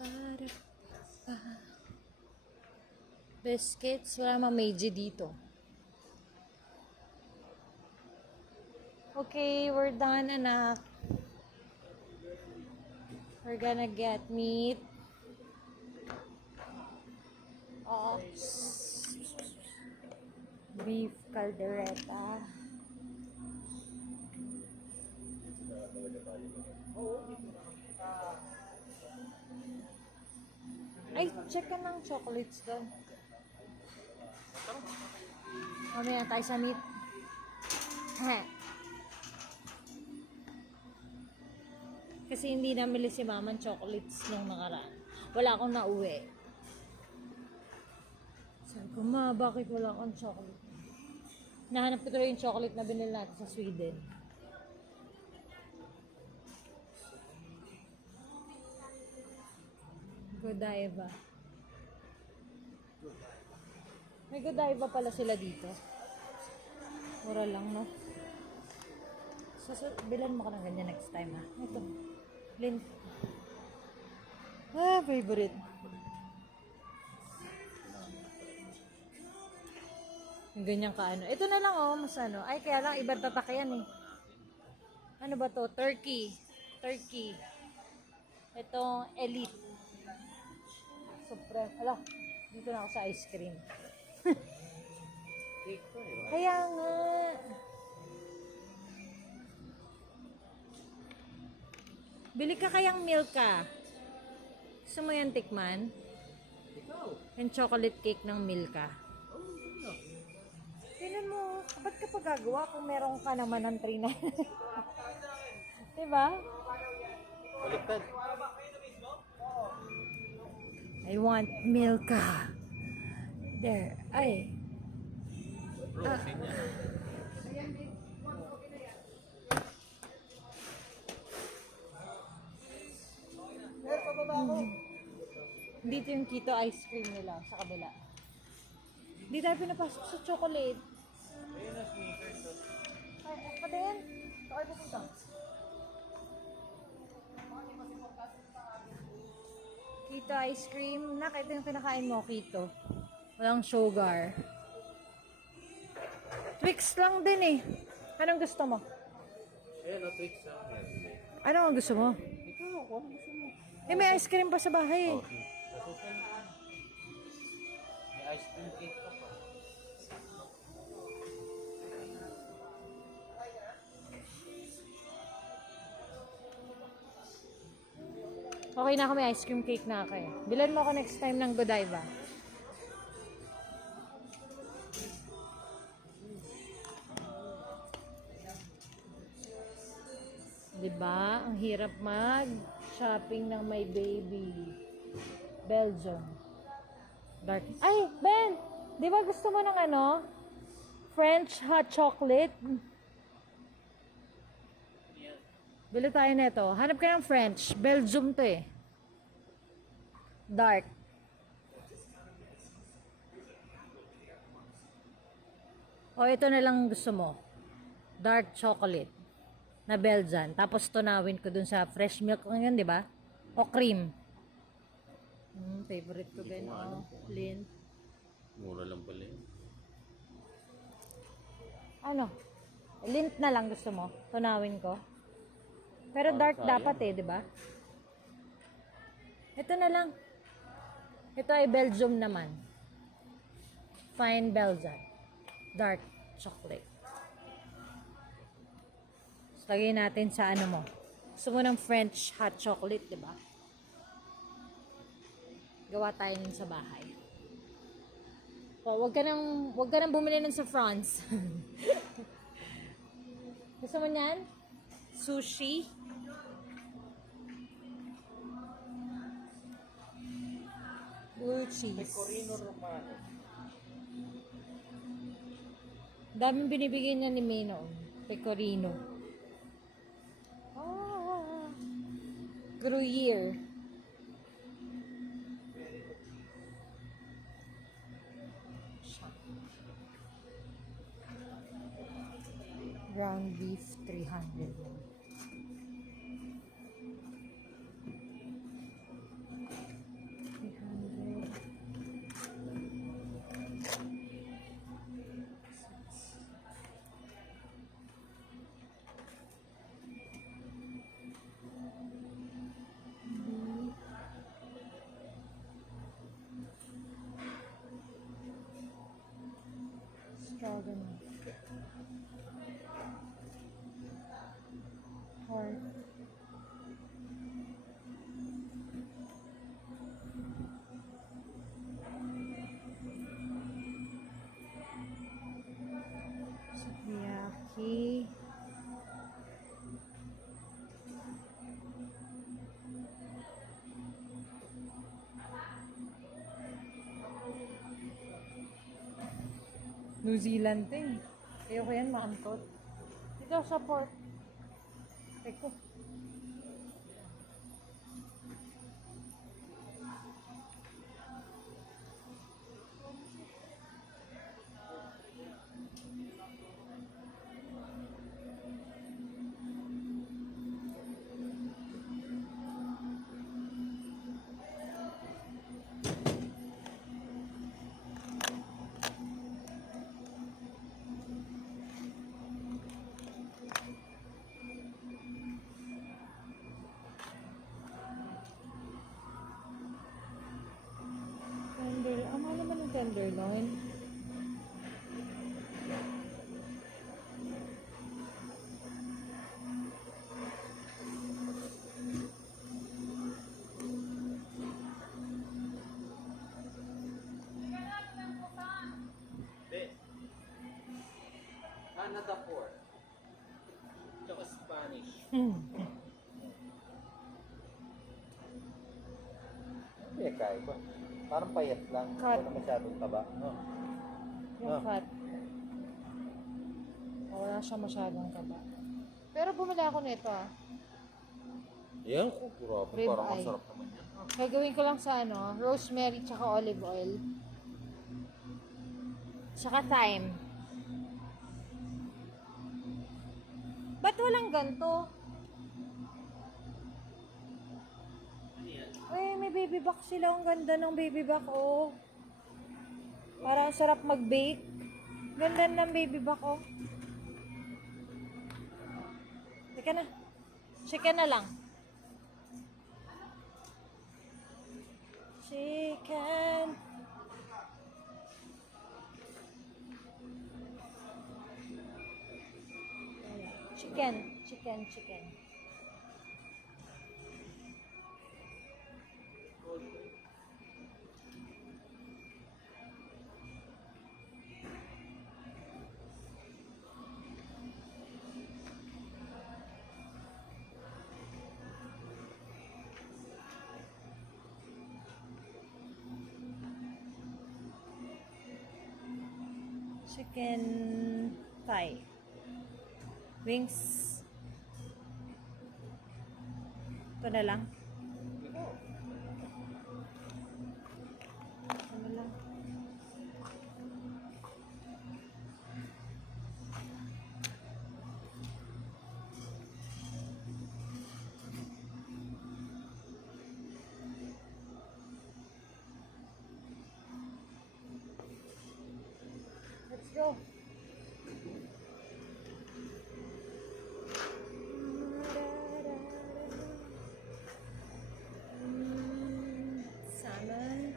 Para pa. Biscuits. Wala mang Meiji dito. Okay, we're done, anak. We're gonna get meat. Ox. Beef caldereta. Ay, check ka ng chocolates doon. Mamaya tayo sa meat. Kasi hindi namili si mama ng chocolates nung nakaraan. Wala akong nauwi. Sabi ko, ma, bakit wala akong chocolate? Nahanap ko tuloy yung chocolate na binili natin sa Sweden. Godiva. May Godiva pala sila dito. Mura lang, no? So, bilan mo ka ng ganyan next time, ha? Ito. Lint. Ah, favorite. Yung ganyan ka, ano. Ito na lang, oh. Mas ano. Ay, kaya lang, ibang tatak yan, eh. Ano ba to? Turkey. Turkey. Itong Elite. Supreme. Ala, dito na ako sa ice cream. Kaya nga. Bili ka kayang Milka. Gusto mo yan tikman? Yung chocolate cake ng Milka. Tingnan mo, ba't ka pa gagawa kung meron ka naman ng 3 na? Diba? Baliktad. I want Milka. There. Ay. Dito yung keto ice cream nila sa kabila. Hindi tayo pinapasok sa chocolate. Ayun na, sneakers. Ay, pati yan. Saan ko punta? Keto ice cream. Ito yung kinakain mo, keto. Walang sugar. Twix lang din eh. Anong gusto mo? Ayun, no, tricks sa akin. Ano ang gusto mo? Ikaw, kung ano gusto mo. Eh, may ice cream pa sa bahay eh. May ice cream cake ka pa. Okay na ako, may ice cream cake na ako eh. Bilan mo ako next time ng Godiva. Diba? Ang hirap mag-shopping ng my baby. Belgium. Dark. Ay, Ben! Di ba gusto mo ng ano? French hot chocolate? Bili tayo nito. Hanap ka ng French. Belgium to eh. Dark. O ito na lang gusto mo. Dark chocolate. Na Belgian. Tapos tunawin ko dun sa fresh milk ngayon, di ba? O cream. Favorite ko din. Lint. Mura lang pala yun. Ano? Lint na lang gusto mo? Tunawin ko? Pero dark dapat eh, di ba? Ito na lang. Ito ay Belgium naman. Fine Belgian. Dark chocolate. So, lagay natin sa ano mo. Gusto mo ng French hot chocolate, di ba? Gawa tayo nun sa bahay. O, wag ka nang bumili nun sa France. Gusto mo niyan? Sushi. Blue cheese. Pecorino Romano. Daming binibigay niya ni May noon. Pecorino. Gruyere. Ground beef 300. Dragon. Heart. Sukiyaki. New Zealand to eh. Ayoko yan, maantot. Dito sa port. Eko. Ano naman yung tenderloin? Hindi. Canada pork. Tsaka Spanish. Hindi, kaya ba? Parang payat lang. Cut. Wala masyadong taba. No? Yung fat. Wala siya masyadong taba. Pero bumili ako nito ah. Yan ko, grabe. Rib Parang eye. masarap naman yan. Gagawin ko lang sa ano, rosemary tsaka olive oil. Tsaka thyme. Ba't walang ganito? Uy, may baby back sila. Ang ganda ng baby back, oh. Parang sarap mag-bake. Ganda ng baby back, oh. Teka na. Chicken na lang. Chicken. Chicken. Chicken thigh. Wings. Ito na lang. Ano lang. Let's go. Salmon.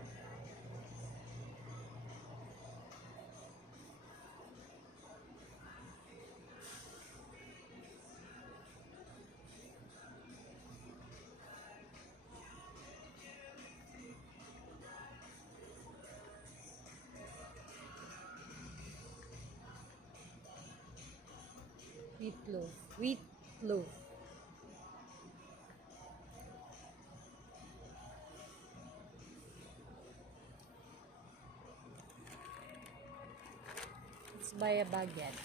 Wheat loaf. Let's buy a baguette.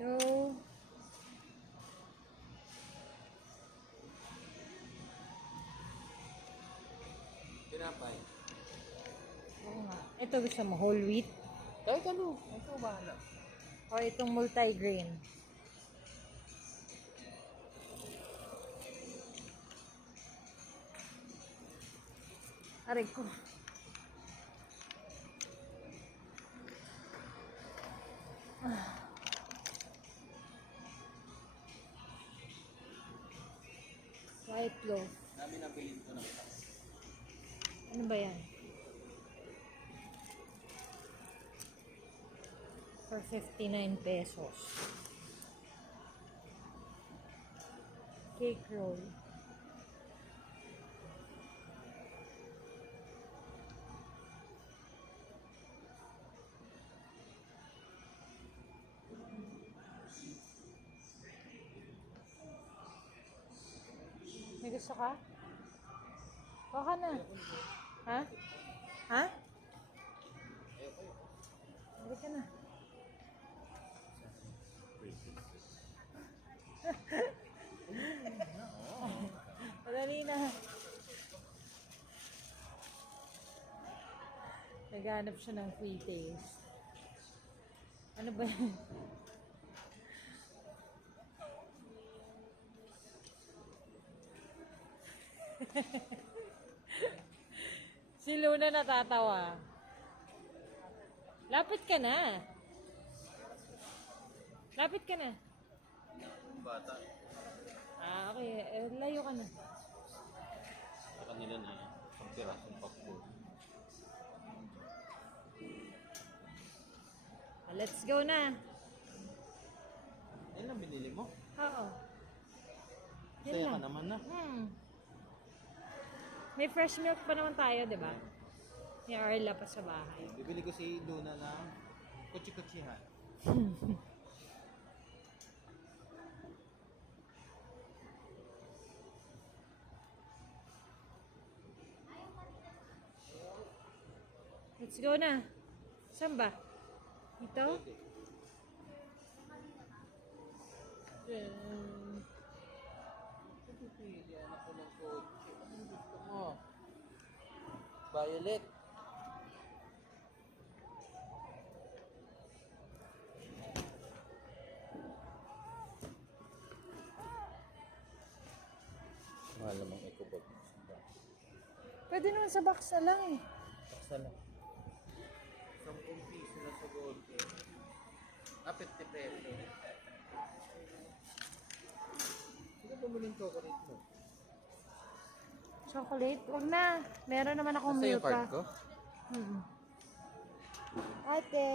Two. Tinapay. Oo nga. Ito gusto mo, whole wheat. Kahit ano. Ito bahala. O itong multi-grain. Aray ko. White loaf. Namin nabilin ko ng taas. Ano ba yan? for 59 pesos. Cake roll. May gusto ka? Baka na. Ha? Ha? Balik ka na. Madali na. Naghanap siya ng free taste. Ano ba yan? Si Luna natatawa. Lapit ka na. Lapit ka na. Bata. Okay. Layo ka na. Sa kanila na isang pirasong popcorn. Let's go na. Yan ang binili mo? Oo. Yan Saya ka lang. naman na. May fresh milk pa naman tayo, di ba? May Arla pa sa bahay. Bibili ko si Luna ng kutsi-kutsihan. Let's go na. Saan ba? Dito? Pipilian ako ng kotse. Anong gusto mo? Violet. Mahal namang EcoBag. Pwede naman sa box na lang eh. Saksa lang. 10 piso na sa gold. 50 pesos. Sino bumiling chocolate mo? Chocolate? Wag na. Meron naman akong Nasa yung milk card ko? Ate.